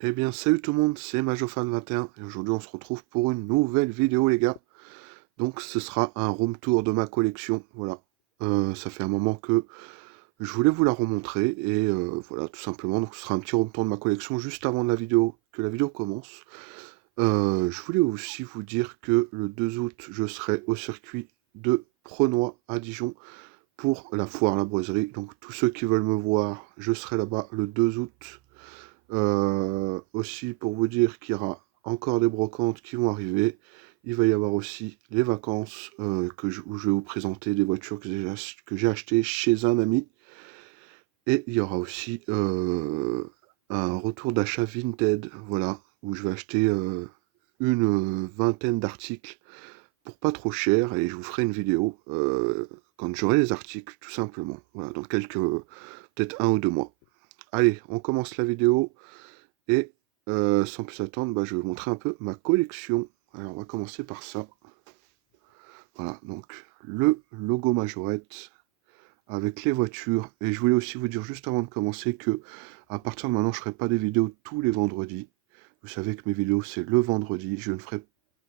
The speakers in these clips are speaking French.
Eh bien, salut tout le monde, c'est Majofan21 et aujourd'hui on se retrouve pour une nouvelle vidéo, les gars. Donc, ce sera un room tour de ma collection. Voilà, ça fait un moment que je voulais vous la remontrer et voilà, tout simplement. Donc, ce sera un petit room tour de ma collection juste avant de la vidéo, que la vidéo commence. Je voulais aussi vous dire que le 2 août, je serai au circuit de Prenois à Dijon pour la foire La Boiserie. Donc, tous ceux qui veulent me voir, je serai là-bas le 2 août. Aussi pour vous dire qu'il y aura encore des brocantes qui vont arriver. Il va y avoir aussi les vacances où je vais vous présenter des voitures que j'ai achetées chez un ami. Et il y aura aussi un retour d'achat Vinted, voilà, où je vais acheter une vingtaine d'articles pour pas trop cher et je vous ferai une vidéo quand j'aurai les articles, tout simplement. Voilà, dans peut-être 1 ou 2 mois. Allez, on commence la vidéo. Et sans plus attendre, je vais vous montrer un peu ma collection. Alors, on va commencer par ça. Voilà, donc le logo Majorette avec les voitures. Et je voulais aussi vous dire juste avant de commencer que à partir de maintenant, je ne ferai pas des vidéos tous les vendredis. Vous savez que mes vidéos, c'est le vendredi. Je ne ferai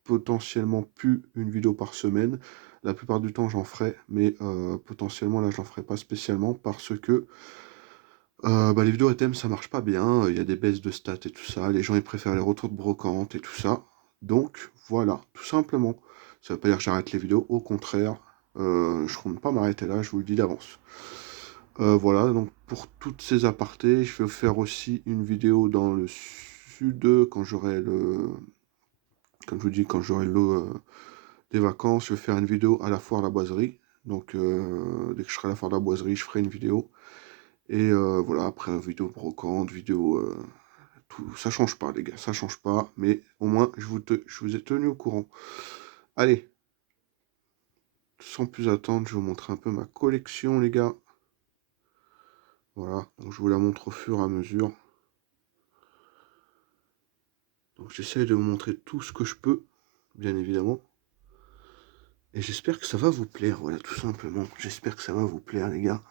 potentiellement plus une vidéo par semaine. La plupart du temps, j'en ferai, mais potentiellement, là, j'en ferai pas spécialement parce que les vidéos à thème, ça marche pas bien, il y a des baisses de stats et tout ça, les gens ils préfèrent les retours de brocante et tout ça. Donc voilà, tout simplement. Ça veut pas dire que j'arrête les vidéos, au contraire, je compte pas m'arrêter là, je vous le dis d'avance. Voilà, donc pour toutes ces apartés, je vais faire aussi une vidéo dans le sud quand j'aurai comme je vous dis, quand j'aurai des vacances, je vais faire une vidéo à la foire à la boiserie. Donc dès que je serai à la foire de la boiserie, je ferai une vidéo. Et voilà, après vidéo brocante, vidéo tout, ça change pas les gars, ça change pas, mais au moins je vous ai tenu au courant. Allez, sans plus attendre, je vais vous montrer un peu ma collection les gars. Voilà, donc je vous la montre au fur et à mesure. Donc j'essaie de vous montrer tout ce que je peux, bien évidemment. Et j'espère que ça va vous plaire, voilà, tout simplement. J'espère que ça va vous plaire les gars.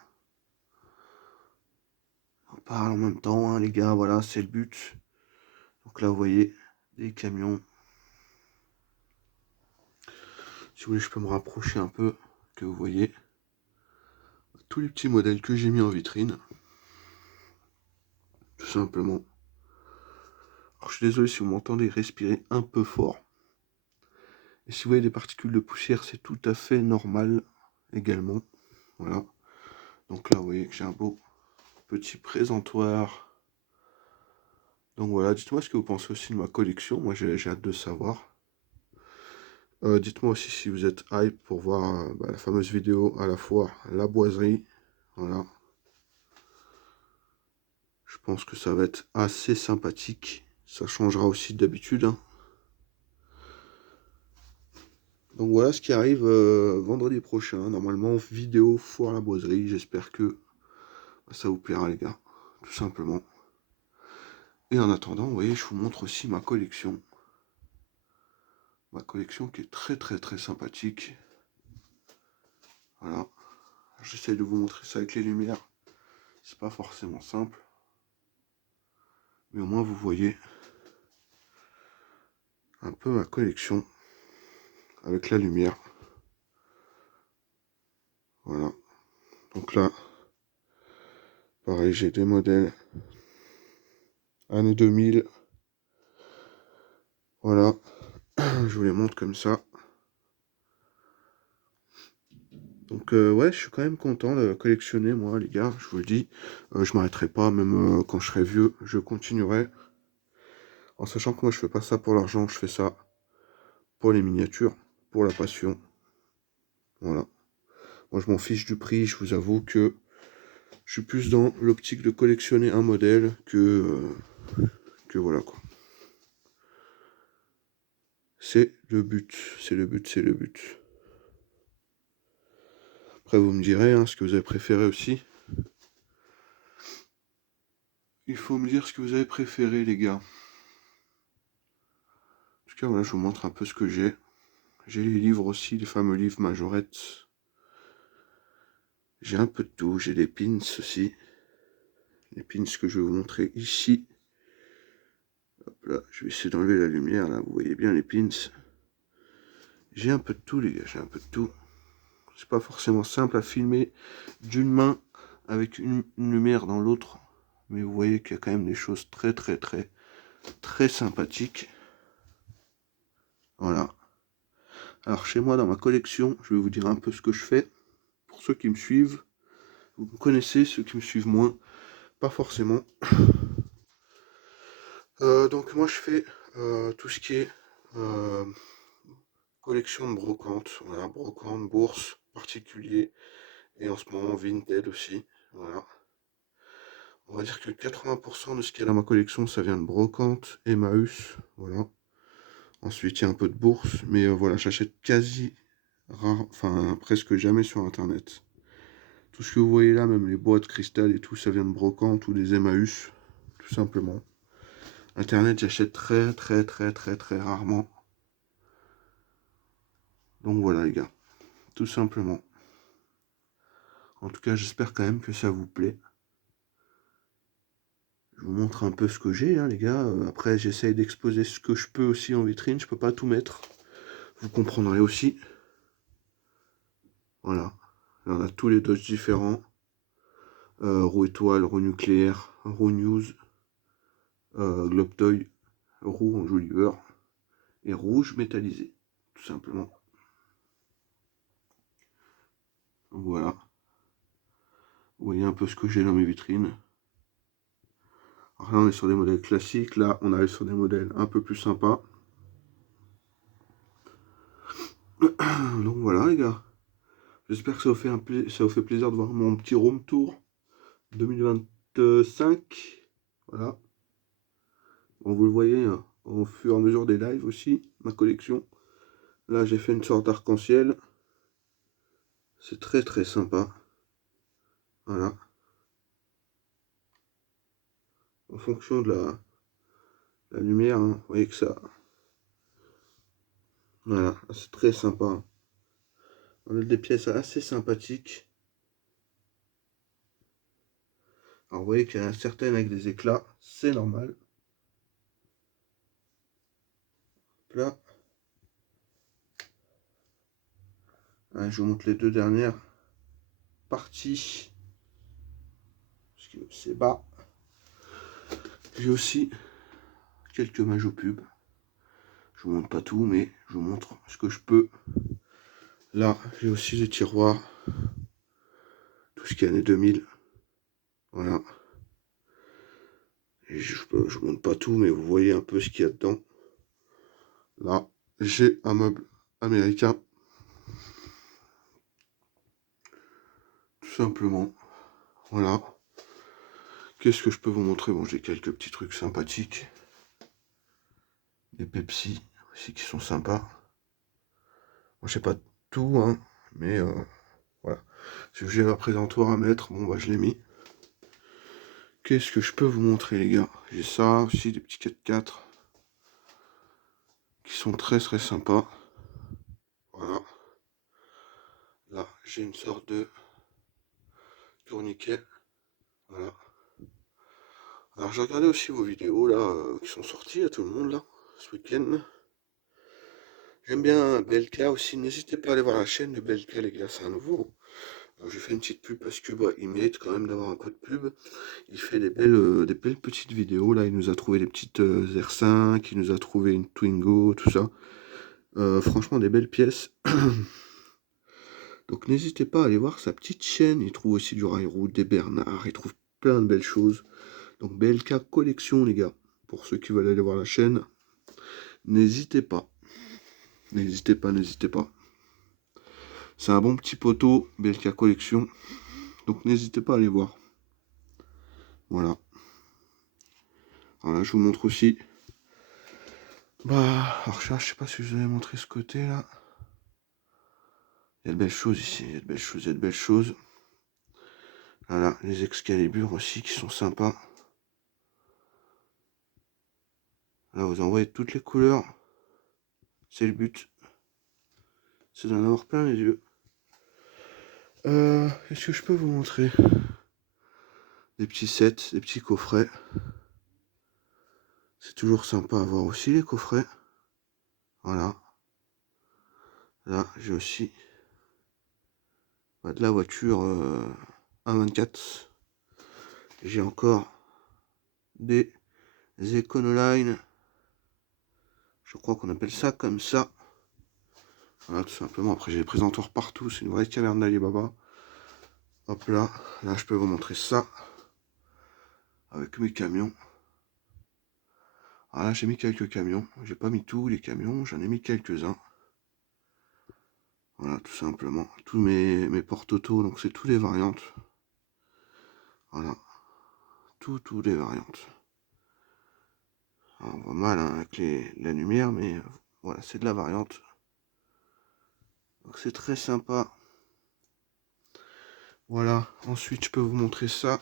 On parle en même temps, hein, les gars, voilà, c'est le but. Donc là, vous voyez, des camions. Si vous voulez, je peux me rapprocher un peu, que vous voyez tous les petits modèles que j'ai mis en vitrine. Tout simplement. Alors, je suis désolé si vous m'entendez respirer un peu fort. Et si vous voyez des particules de poussière, c'est tout à fait normal également. Voilà. Donc là, vous voyez que j'ai un beau petit présentoir. Donc voilà, dites-moi ce que vous pensez aussi de ma collection. Moi, j'ai hâte de savoir. Dites-moi aussi si vous êtes hype pour voir la fameuse vidéo à la foire La Boiserie. Voilà. Je pense que ça va être assez sympathique. Ça changera aussi d'habitude, hein. Donc voilà ce qui arrive vendredi prochain. Normalement, vidéo foire La Boiserie. J'espère que ça vous plaira, les gars. Tout simplement. Et en attendant, vous voyez, je vous montre aussi ma collection. Ma collection qui est très très très sympathique. Voilà. J'essaie de vous montrer ça avec les lumières. C'est pas forcément simple. Mais au moins vous voyez un peu ma collection avec la lumière. Voilà. Donc là, pareil, j'ai des modèles années 2000. Voilà. Je vous les montre comme ça. Donc ouais, je suis quand même content de collectionner, moi, les gars, je vous le dis. Je m'arrêterai pas, même quand je serai vieux, je continuerai. En sachant que moi, je fais pas ça pour l'argent, je fais ça pour les miniatures, pour la passion. Voilà. Moi, je m'en fiche du prix, je vous avoue que je suis plus dans l'optique de collectionner un modèle que voilà, quoi. C'est le but, c'est le but, c'est le but. Après, vous me direz hein, ce que vous avez préféré aussi. Il faut me dire ce que vous avez préféré, les gars. En tout cas, voilà, je vous montre un peu ce que j'ai. J'ai les livres aussi, les fameux livres Majorette. J'ai un peu de tout. J'ai des pins aussi. Les pins que je vais vous montrer ici. là, je vais essayer d'enlever la lumière, là, vous voyez bien les pins. J'ai un peu de tout, les gars, j'ai un peu de tout. C'est pas forcément simple à filmer d'une main avec une lumière dans l'autre. Mais vous voyez qu'il y a quand même des choses très sympathiques. Voilà. Alors chez moi, dans ma collection, je vais vous dire un peu ce que je fais. Pour ceux qui me suivent, vous me connaissez, ceux qui me suivent moins, pas forcément. Donc moi je fais tout ce qui est collection de brocantes, voilà, brocante, bourse, particulier, et en ce moment Vinted aussi, voilà. On va dire que 80% de ce qu'il y a dans ma collection, ça vient de brocante, Emmaüs, voilà. Ensuite il y a un peu de bourse, mais voilà, j'achète quasi rare, enfin presque jamais sur internet. Tout ce que vous voyez là, même les boîtes cristal et tout, ça vient de brocante ou des Emmaüs, tout simplement. Internet, j'achète très rarement. Donc voilà les gars, tout simplement. En tout cas, j'espère quand même que ça vous plaît. Je vous montre un peu ce que j'ai, hein, les gars. Après, j'essaye d'exposer ce que je peux aussi en vitrine. Je peux pas tout mettre. Vous comprendrez aussi. Voilà. Là, on a tous les dodges différents. Roue étoile, roue nucléaire, roue news, globe toy, roue en joli beurre et rouge métallisé, tout simplement. Voilà. Vous voyez un peu ce que j'ai dans mes vitrines. Alors là, on est sur des modèles classiques. Là, on arrive sur des modèles un peu plus sympas. Donc voilà, les gars. J'espère que ça vous fait plaisir de voir mon petit room tour 2025. Voilà. Bon, vous le voyez, hein, au fur et à mesure des lives aussi, ma collection. Là, j'ai fait une sorte d'arc-en-ciel. C'est très sympa. Voilà. En fonction de la lumière, hein, vous voyez que ça... Voilà, c'est très sympa. Hein. On a des pièces assez sympathiques. Alors, vous voyez qu'il y en a certaines avec des éclats, c'est normal. Là. Allez, je vous montre les deux dernières parties. Parce que c'est bas. J'ai aussi quelques majots pubs. Je vous montre pas tout, mais je vous montre ce que je peux. Là, j'ai aussi des tiroirs. Tout ce qui est années 2000. Voilà. Et je vous montre pas tout, mais vous voyez un peu ce qu'il y a dedans. Là, j'ai un meuble américain. Tout simplement. Voilà. Qu'est-ce que je peux vous montrer? Bon, j'ai quelques petits trucs sympathiques. Des Pepsi aussi qui sont sympas. Moi, je sais pas tout, hein, mais voilà. Si j'ai un présentoir à mettre, bon, bah, je l'ai mis. Qu'est-ce que je peux vous montrer, les gars? J'ai ça aussi, des petits 4x4 qui sont très sympas. Voilà. Là, j'ai une sorte de tourniquet. Voilà. Alors, j'ai regardé aussi vos vidéos là qui sont sorties à tout le monde là ce week-end. J'aime bien Belka aussi. N'hésitez pas à aller voir la chaîne de Belka, les gars, c'est un nouveau. J'ai fait une petite pub parce que bah, il mérite quand même d'avoir un peu de pub. Il fait des belles petites vidéos. Là, il nous a trouvé des petites R5, il nous a trouvé une Twingo, tout ça. Franchement, des belles pièces. Donc, n'hésitez pas à aller voir sa petite chaîne. Il trouve aussi du Railroad, des Bernard, il trouve plein de belles choses. Donc, BLK Collection, les gars. Pour ceux qui veulent aller voir la chaîne, n'hésitez pas. N'hésitez pas. C'est un bon petit poteau, BLK Collection. Donc, n'hésitez pas à aller voir. Voilà. Alors là, je vous montre aussi. Bah, alors ça, je sais pas si je vous avais montré ce côté là. Il y a de belles choses ici, il y a de belles choses. Voilà, les Excalibur aussi qui sont sympas. Là, vous en voyez toutes les couleurs. C'est le but. C'est d'en avoir plein les yeux. Est-ce que je peux vous montrer des petits sets, des petits coffrets. C'est toujours sympa à voir aussi les coffrets. Voilà. Là, j'ai aussi de la voiture 1.24. J'ai encore des Econoline. Je crois qu'on appelle ça comme ça. Voilà, tout simplement. Après, j'ai les présenteurs partout. C'est une vraie caverne d'Alibaba. Hop là. Là, je peux vous montrer ça. Avec mes camions. Alors là, j'ai mis quelques camions. J'ai pas mis tous les camions. J'en ai mis quelques-uns. Voilà, tout simplement. Tous mes porte-autos. Donc, c'est toutes les variantes. Voilà. Toutes les variantes. Alors, on voit mal hein, avec la lumière, mais voilà, c'est de la variante. Donc, c'est très sympa. Voilà. Ensuite, je peux vous montrer ça.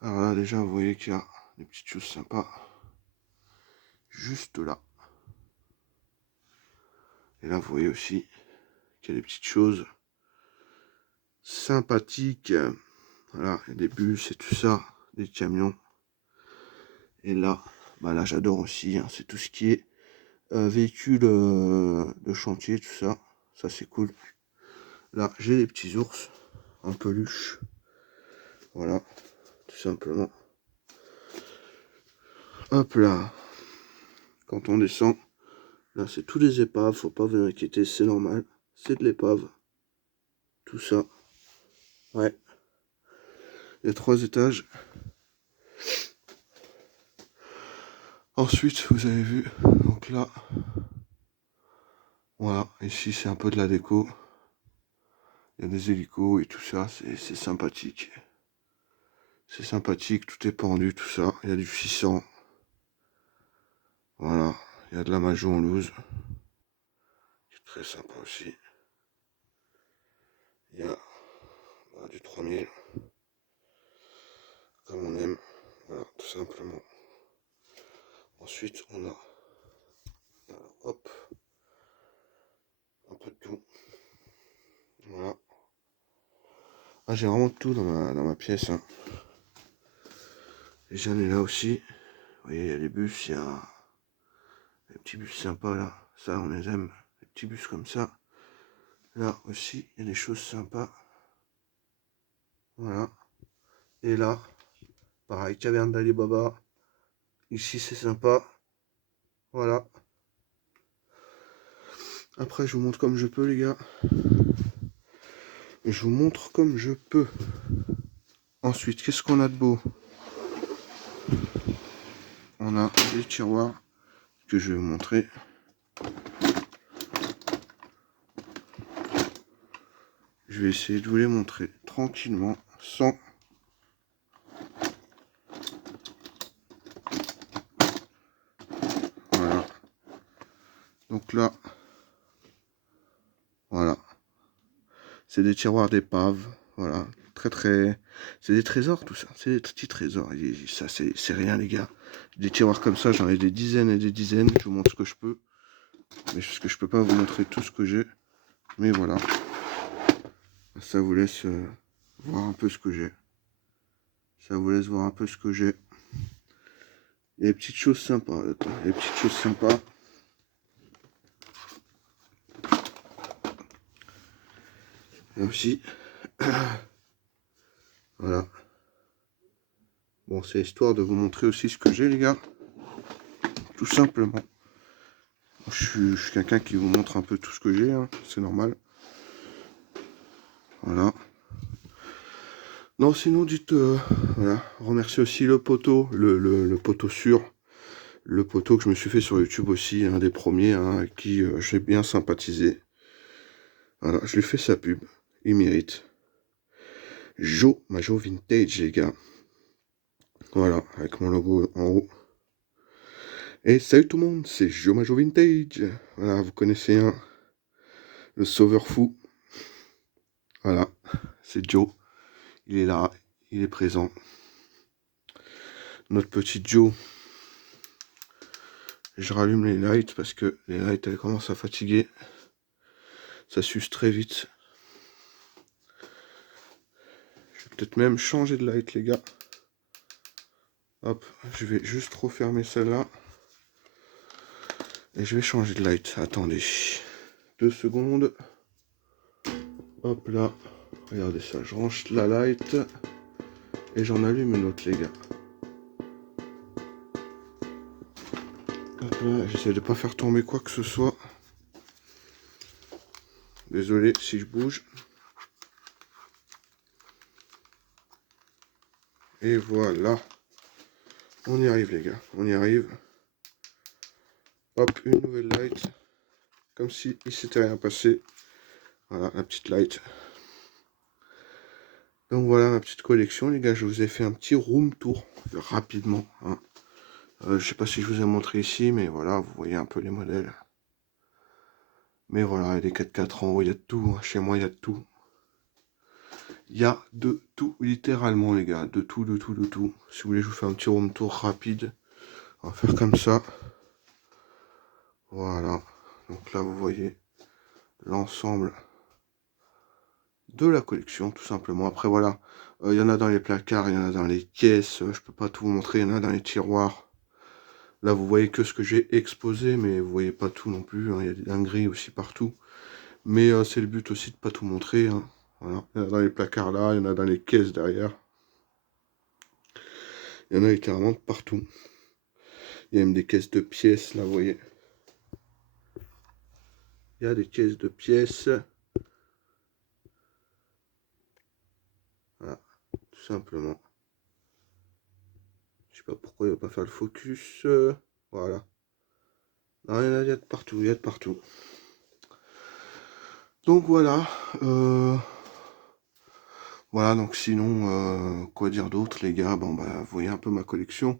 Alors là, déjà, vous voyez qu'il y a des petites choses sympas. Juste là. Et là, vous voyez aussi qu'il y a des petites choses sympathiques. Voilà, il y a des bus et tout ça, des camions. Et là, bah là j'adore aussi, hein, c'est tout ce qui est véhicule de chantier, tout ça. Ça c'est cool. Là, j'ai des petits ours en peluche. Voilà, tout simplement. Hop là. Quand on descend, là c'est tous les épaves, faut pas vous inquiéter, c'est normal. C'est de l'épave. Tout ça. Ouais. Il y a 3 étages. Ensuite, vous avez vu, donc là, voilà, ici c'est un peu de la déco. Il y a des hélicos et tout ça, c'est sympathique. C'est sympathique, tout est pendu, tout ça. Il y a du 600. Voilà, il y a de la Majo en loose. C'est très sympa aussi. Il y a du 3000. Comme on aime. Voilà, tout simplement. Ensuite, on a, hop, un peu de tout. Voilà. Ah, j'ai vraiment tout dans ma pièce. Hein. Et j'en ai là aussi. Vous voyez, il y a les bus, il y a des petits bus sympas là. Ça, on les aime. Les petits bus comme ça. Là aussi, il y a des choses sympas. Voilà. Et là, pareil, caverne d'Alibaba. Ici, c'est sympa. Voilà. Après, je vous montre comme je peux, les gars. Je vous montre comme je peux. Ensuite, qu'est-ce qu'on a de beau? On a des tiroirs que je vais vous montrer. Je vais essayer de vous les montrer tranquillement, sans... Voilà. Donc là, voilà. C'est des tiroirs d'épave. Voilà. Très... C'est des trésors, tout ça. C'est des petits trésors. Et ça, c'est rien, les gars. Des tiroirs comme ça, j'en ai des dizaines et des dizaines. Je vous montre ce que je peux. Mais parce que je peux pas vous montrer tout ce que j'ai. Mais voilà. Ça vous laisse voir un peu ce que j'ai. Ça vous laisse voir un peu ce que j'ai. Il y a des petites choses sympas. Attends, il y a des petites choses sympas. Là aussi. Voilà. Bon, c'est histoire de vous montrer aussi ce que j'ai, les gars. Tout simplement. Je suis quelqu'un qui vous montre un peu tout ce que j'ai. Hein. C'est normal. Voilà. Non, sinon, dites... voilà. Remerciez aussi le poteau. Le poteau sûr. Le poteau que je me suis fait sur YouTube aussi. Un des premiers hein, avec qui j'ai bien sympathisé. Voilà. Je lui fais sa pub. Il mérite. Majo Vintage, les gars. Voilà, avec mon logo en haut. Et salut tout le monde, c'est Majo Vintage. Voilà, vous connaissez le sauveur fou. Voilà, c'est Joe. Il est là, il est présent. Notre petit Joe. Je rallume les lights parce que les lights, elles commencent à fatiguer. Ça s'use très vite. Je vais peut-être même changer de light, les gars. Hop, je vais juste refermer celle-là. Et je vais changer de light. Attendez. 2 secondes. Hop là. Regardez ça. Je range la light. Et j'en allume une autre, les gars. Hop là. J'essaie de pas faire tomber quoi que ce soit. Désolé si je bouge. Et voilà. On y arrive, les gars. On y arrive. Hop, une nouvelle light. Comme si il s'était rien passé. Voilà, la petite light. Donc voilà ma petite collection, les gars. Je vous ai fait un petit room tour rapidement. Hein. Je sais pas si je vous ai montré ici, mais voilà, vous voyez un peu les modèles. Mais voilà, il y a des 4x4 en haut, il y a de tout. Hein. Chez moi, il y a de tout. Il y a de tout, littéralement, les gars. De tout, de tout, de tout. Si vous voulez, je vous fais un petit room tour rapide. On va faire comme ça. Voilà. Donc là, vous voyez l'ensemble de la collection, tout simplement. Après, voilà. Il y en a dans les placards, il y en a dans les caisses. Je peux pas tout vous montrer. Il y en a dans les tiroirs. Là, vous voyez que ce que j'ai exposé, mais vous voyez pas tout non plus. Hein. Il y a des dingueries aussi partout. Mais c'est le but aussi de pas tout montrer. Hein. Voilà. Il y en a dans les placards là, il y en a dans les caisses derrière. Il y en a littéralement de partout. Il y a même des caisses de pièces, là, vous voyez. Il y a des caisses de pièces. Voilà, tout simplement. Je sais pas pourquoi il ne va pas faire le focus. Voilà. Non, il y a de partout, il y a de partout. Donc voilà. Voilà, donc sinon, quoi dire d'autre, les gars? Bon, bah, vous voyez un peu ma collection.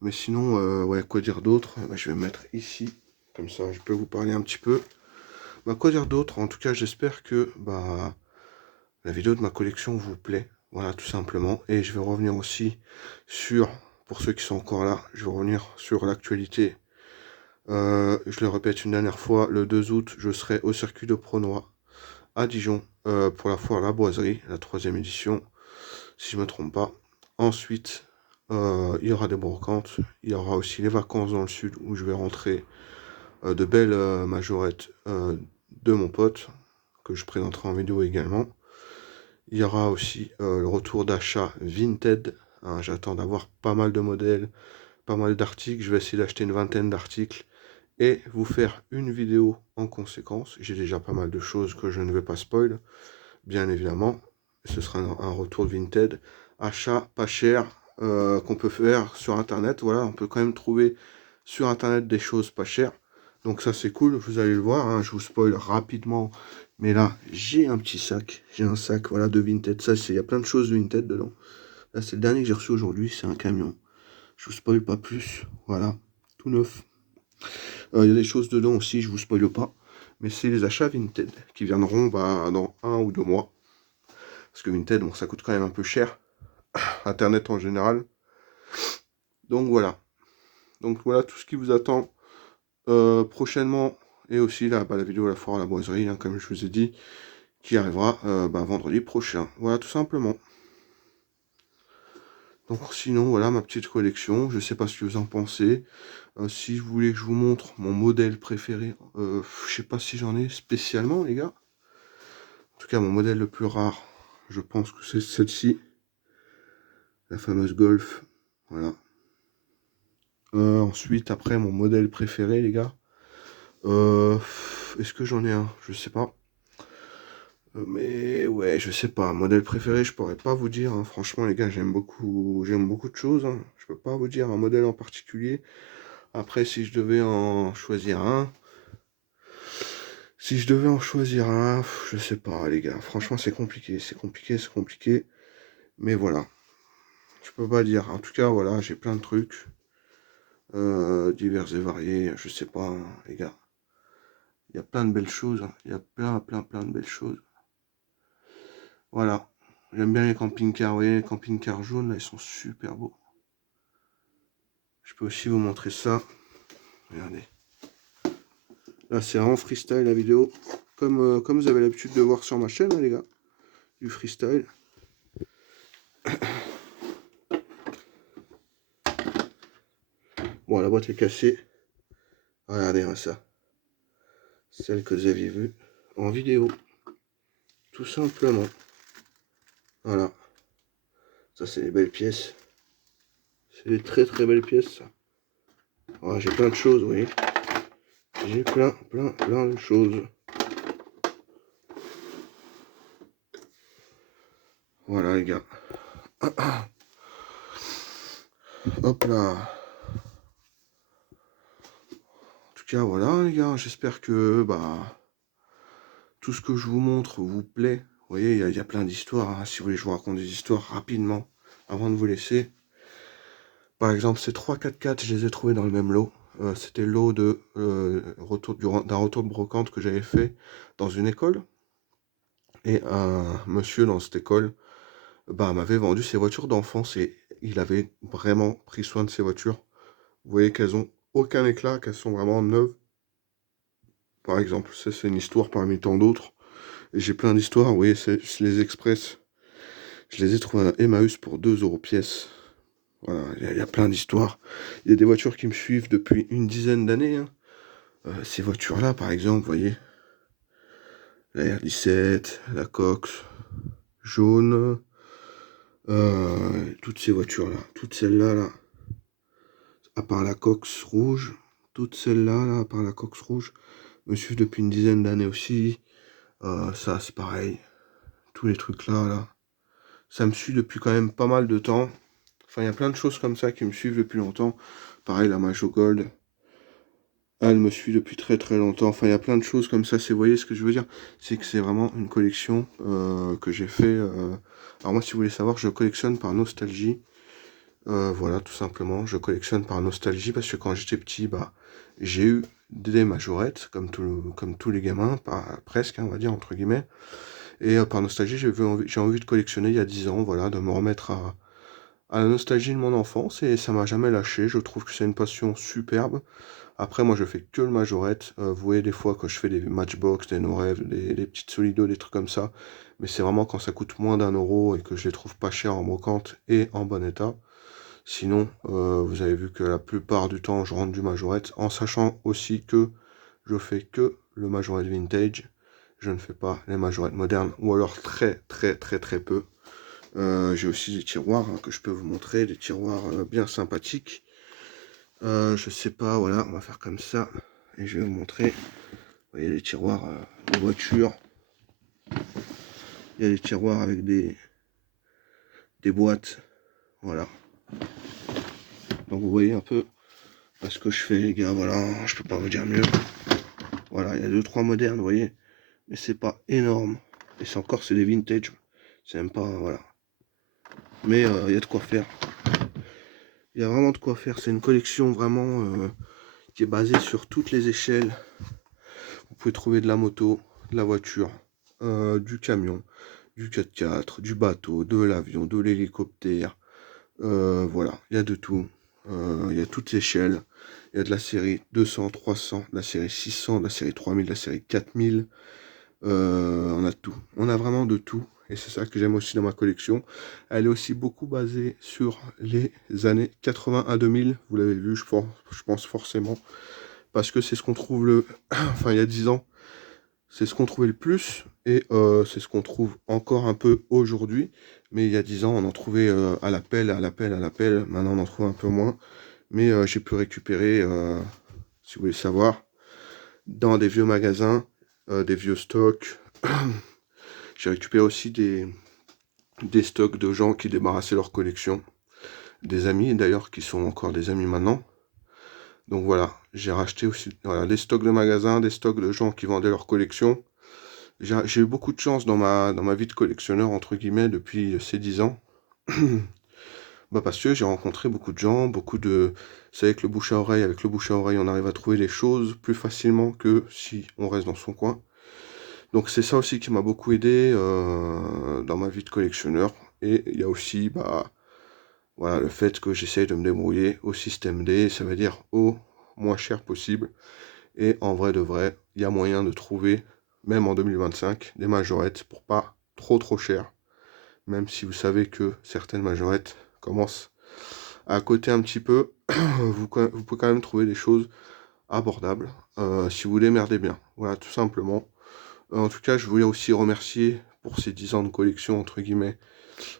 Mais sinon, ouais, quoi dire d'autre? Bah, je vais me mettre ici. Comme ça, je peux vous parler un petit peu. Bah, quoi dire d'autre? En tout cas, j'espère que bah, la vidéo de ma collection vous plaît. Voilà, tout simplement. Et je vais revenir aussi sur, pour ceux qui sont encore là, je vais revenir sur l'actualité. Je le répète une dernière fois, le 2 août, je serai au circuit de Prenois à Dijon pour la foire La Boiserie, la 3e édition, si je ne me trompe pas. Ensuite, il y aura des brocantes. Il y aura aussi les vacances dans le sud où je vais rentrer de belles majorettes de mon pote, que je présenterai en vidéo également. Il y aura aussi le retour d'achat Vinted. Hein, j'attends d'avoir pas mal de modèles, pas mal d'articles. Je vais essayer d'acheter une vingtaine d'articles et vous faire une vidéo en conséquence. J'ai déjà pas mal de choses que je ne vais pas spoil, bien évidemment. Ce sera un retour de Vinted. Achat pas cher qu'on peut faire sur Internet. Voilà, on peut quand même trouver sur Internet des choses pas chères. Donc ça c'est cool, vous allez le voir, hein, je vous spoil rapidement. Mais là, j'ai un petit sac. J'ai un sac voilà, de Vinted. Ça, il y a plein de choses de Vinted dedans. Là, c'est le dernier que j'ai reçu aujourd'hui. C'est un camion. Je vous spoil pas plus. Voilà. Tout neuf. Il y a des choses dedans aussi, je vous spoil pas. Mais c'est les achats Vinted qui viendront bah, dans 1 ou 2 mois. Parce que Vinted, bon, ça coûte quand même un peu cher. Internet en général. Donc voilà. Donc voilà tout ce qui vous attend prochainement. Et aussi là, bah, la vidéo à la foire à la boiserie, hein, comme je vous ai dit, qui arrivera bah, vendredi prochain. Voilà, tout simplement. Donc sinon, voilà ma petite collection. Je sais pas ce que vous en pensez. Si vous voulez que je vous montre mon modèle préféré, je sais pas si j'en ai spécialement, les gars. En tout cas, mon modèle le plus rare, je pense que c'est celle-ci. La fameuse Golf. Voilà. Ensuite, après, mon modèle préféré, les gars. Est-ce que j'en ai un? Je sais pas. Mais ouais, je sais pas. Modèle préféré, je pourrais pas vous dire. Hein. Franchement, les gars, j'aime beaucoup de choses. Hein. Je peux pas vous dire un modèle en particulier. Après, si je devais en choisir un, je sais pas, les gars. Franchement, c'est compliqué, c'est compliqué, c'est compliqué. Mais voilà, je peux pas dire. En tout cas, voilà, j'ai plein de trucs divers et variés. Je sais pas, hein, les gars. Il y a plein de belles choses. Hein. Il y a plein de belles choses. Voilà. J'aime bien les camping-cars. Vous voyez, les camping-cars jaunes, là, ils sont super beaux. Je peux aussi vous montrer ça. Regardez. Là, c'est vraiment freestyle la vidéo. Comme vous avez l'habitude de voir sur ma chaîne, hein, les gars. Du freestyle. Bon, la boîte est cassée. Regardez ça. Celle que vous aviez vue en vidéo. Tout simplement. Voilà. Ça, c'est des belles pièces. C'est des très très belles pièces, ça. Voilà, j'ai plein de choses, vous voyez. J'ai plein de choses. Voilà, les gars. Hop là. En tout cas, voilà, les gars. J'espère que tout ce que je vous montre vous plaît. Vous voyez, il y a plein d'histoires. Hein. Si vous voulez, je vous raconte des histoires rapidement avant de vous laisser. Par exemple, ces 3-4-4, je les ai trouvés dans le même lot. C'était le lot de d'un retour de brocante que j'avais fait dans une école. Et un monsieur dans cette école m'avait vendu ses voitures d'enfance et il avait vraiment pris soin de ses voitures. Vous voyez qu'elles ont aucun éclat, qu'elles sont vraiment neuves. Par exemple, ça c'est une histoire parmi tant d'autres. Et j'ai plein d'histoires, vous voyez, c'est les Express. Je les ai trouvés à Emmaüs pour 2 € pièce. Voilà, il y a plein d'histoires. Il y a des voitures qui me suivent depuis une dizaine d'années. Hein. Ces voitures-là, par exemple, vous voyez, la R17, la Cox jaune, toutes ces voitures-là, toutes celles-là, là, à part la Cox rouge, toutes celles-là, là, à part la Cox rouge, me suivent depuis une dizaine d'années aussi. Ça, c'est pareil. Tous les trucs là, là. Ça me suit depuis quand même pas mal de temps. Enfin, il y a plein de choses comme ça qui me suivent depuis longtemps. Pareil, la Majo Gold. Elle me suit depuis très très longtemps. Enfin, il y a plein de choses comme ça. Vous voyez ce que je veux dire? C'est que c'est vraiment une collection que j'ai fait. Alors moi, si vous voulez savoir, je collectionne par nostalgie. Voilà, tout simplement. Je collectionne par nostalgie parce que quand j'étais petit, j'ai eu des majorettes, comme tous les gamins, presque, hein, on va dire, entre guillemets. Et par nostalgie, j'ai envie de collectionner il y a 10 ans, voilà, de me remettre à la nostalgie de mon enfance. Et ça m'a jamais lâché. Je trouve que c'est une passion superbe. Après, moi, je fais que le majorette. Vous voyez, des fois, quand je fais des Matchbox, des No Rêve, des petites Solido, des trucs comme ça. Mais c'est vraiment quand ça coûte moins d'1 € et que je les trouve pas chers en brocante et en bon état. Sinon, vous avez vu que la plupart du temps, je rentre du majorette, en sachant aussi que je fais que le majorette vintage. Je ne fais pas les majorettes modernes, ou alors très très très très peu. J'ai aussi des tiroirs hein, que je peux vous montrer, des tiroirs bien sympathiques. Je sais pas, voilà, on va faire comme ça. Et je vais vous montrer. Vous voyez les tiroirs de voiture. Il y a des tiroirs avec des boîtes. Voilà. Donc vous voyez un peu ce que je fais les gars, voilà, je peux pas vous dire mieux. Voilà, il y a 2-3 modernes, vous voyez. Mais c'est pas énorme. Et c'est des vintage. C'est même pas, voilà. Mais il y a de quoi faire. Il y a vraiment de quoi faire. C'est une collection vraiment qui est basée sur toutes les échelles. Vous pouvez trouver de la moto, de la voiture, du camion, du 4x4, du bateau, de l'avion, de l'hélicoptère. Voilà, il y a de tout. Il y a toutes les échelles. Il y a de la série 200, 300, de la série 600, de la série 3000, de la série 4000. On a tout. On a vraiment de tout. Et c'est ça que j'aime aussi dans ma collection. Elle est aussi beaucoup basée sur les années 80 à 2000. Vous l'avez vu, je pense forcément. Parce que c'est ce qu'on trouve enfin, il y a 10 ans. C'est ce qu'on trouvait le plus. Et c'est ce qu'on trouve encore un peu aujourd'hui. Mais il y a 10 ans, on en trouvait à l'appel, à l'appel, à l'appel. Maintenant, on en trouve un peu moins. Mais j'ai pu récupérer, si vous voulez savoir, dans des vieux magasins, des vieux stocks. J'ai récupéré aussi des stocks de gens qui débarrassaient leur collection. Des amis d'ailleurs qui sont encore des amis maintenant. Donc voilà, j'ai racheté aussi des stocks de magasins, des stocks de gens qui vendaient leur collection. J'ai eu beaucoup de chance dans ma vie de collectionneur, entre guillemets, depuis ces 10 ans. Parce que j'ai rencontré beaucoup de gens, C'est avec le bouche à oreille, on arrive à trouver les choses plus facilement que si on reste dans son coin. Donc c'est ça aussi qui m'a beaucoup aidé dans ma vie de collectionneur. Et il y a aussi voilà, le fait que j'essaye de me débrouiller au système D, ça veut dire au moins cher possible. Et en vrai de vrai, il y a moyen de trouver, même en 2025, des majorettes pour pas trop cher. Même si vous savez que certaines majorettes commencent À côté un petit peu, vous pouvez quand même trouver des choses abordables, si vous vous démerdez bien. Voilà, tout simplement. En tout cas, je voulais aussi remercier pour ces 10 ans de collection, entre guillemets,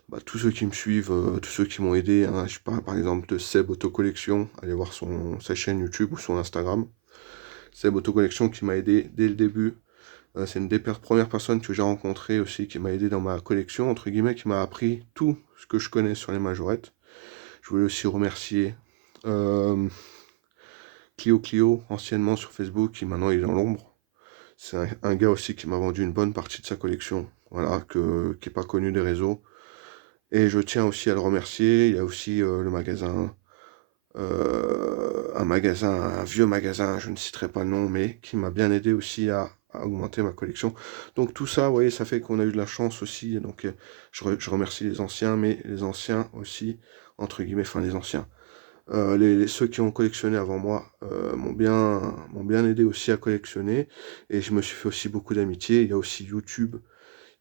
bah, tous ceux qui me suivent, tous ceux qui m'ont aidé, hein. Je parle par exemple de Seb Autocollection, allez voir sa chaîne YouTube ou son Instagram. Seb Autocollection qui m'a aidé dès le début. C'est une des premières personnes que j'ai rencontrées aussi qui m'a aidé dans ma collection, entre guillemets, qui m'a appris tout ce que je connais sur les majorettes. Je voulais aussi remercier euh, Clio, anciennement sur Facebook, qui maintenant il est dans l'ombre. C'est un gars aussi qui m'a vendu une bonne partie de sa collection, voilà, qui n'est pas connu des réseaux. Et je tiens aussi à le remercier. Il y a aussi le magasin, un vieux magasin, je ne citerai pas le nom, mais qui m'a bien aidé aussi à augmenter ma collection. Donc tout ça, vous voyez, ça fait qu'on a eu de la chance aussi. Donc je remercie les anciens, mais les anciens aussi, entre guillemets, enfin les anciens. Ceux qui ont collectionné avant moi m'ont bien aidé aussi à collectionner. Et je me suis fait aussi beaucoup d'amitié. Il y a aussi YouTube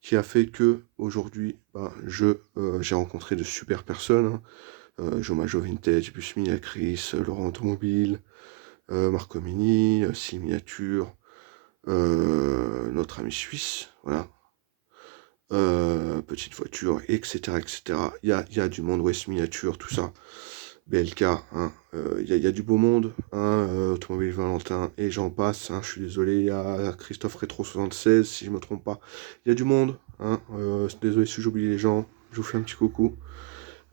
qui a fait que aujourd'hui, bah, j'ai rencontré de super personnes, hein. Jomajo Vintage, Busmi, Chris, Laurent Automobile, Marco Mini, Sil Miniature, notre ami suisse, voilà, petite voiture, etc., etc. Il y a du monde, West Miniature, tout ça. BLK, hein, il y a du beau monde, hein, Automobile Valentin, et j'en passe, hein, je suis désolé, il y a Christophe Rétro 76, si je me trompe pas. Il y a du monde, hein, désolé si j'oublie les gens, je vous fais un petit coucou.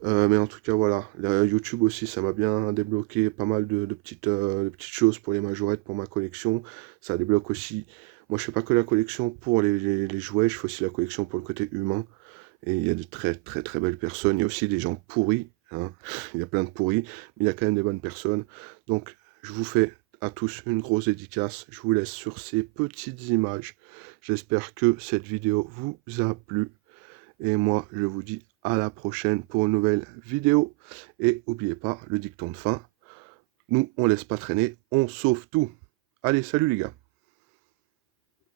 Mais en tout cas, voilà, YouTube aussi, ça m'a bien débloqué pas mal de petites choses pour les majorettes, pour ma collection. Ça débloque aussi. Moi, je fais pas que la collection pour les jouets, je fais aussi la collection pour le côté humain. Et il y a de très très très belles personnes. Il y a aussi des gens pourris, hein. Il y a plein de pourris, mais il y a quand même des bonnes personnes. Donc, je vous fais à tous une grosse dédicace. Je vous laisse sur ces petites images. J'espère que cette vidéo vous a plu. Et moi, je vous dis à la prochaine pour une nouvelle vidéo. Et n'oubliez pas le dicton de fin. Nous, on laisse pas traîner, on sauve tout. Allez, salut les gars.